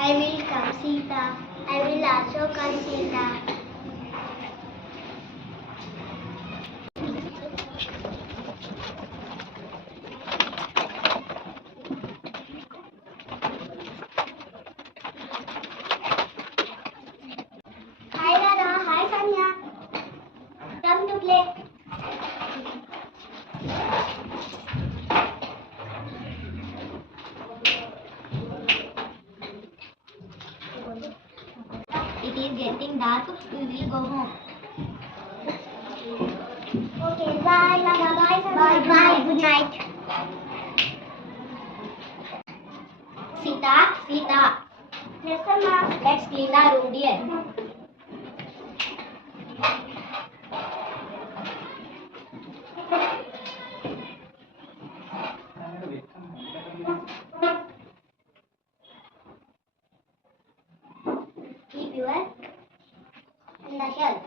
I will come, Sita. I will also come, Sita. Hi, Dada. Hi, Sanya. Come to play. It is getting dark. We will go home. Okay, bye, Dada. Bye, Sanya. Bye, bye. Good night. Sita, Sita. Yes, Amma. Let's clean the room, dear. Keep your in the shelf.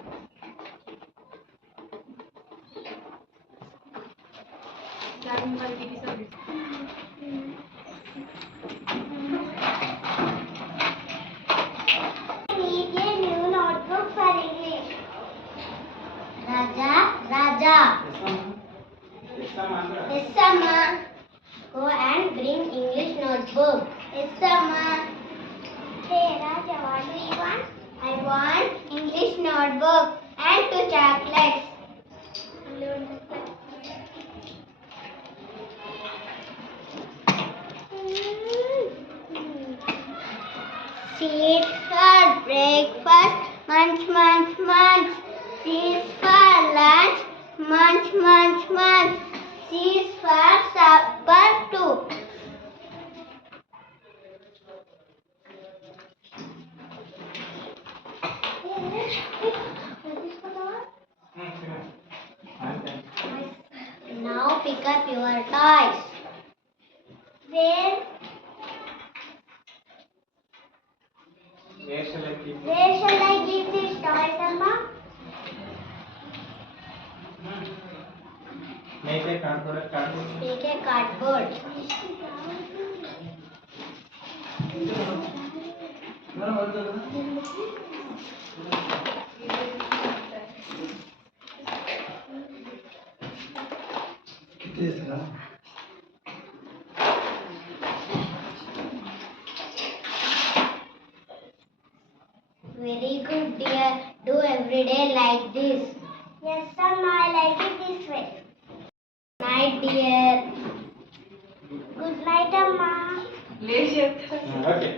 Need a new notebook for English. Raja, Raja. Yes, Amma. Go and bring English notebook. Yes, Amma. Hey, Raja, what do you want? I want English notebook and 2 chocolates. Seeds for breakfast, munch, munch, munch. Seeds for lunch, munch, munch, munch. Seeds for supper too. Now pick up your toys. Where shall I keep these toys, Amma? Make a cardboard. Make a cardboard. Very good, dear. Do every day like this. Yes, Amma, I like it this way. Night, dear. Good night, Amma. Okay.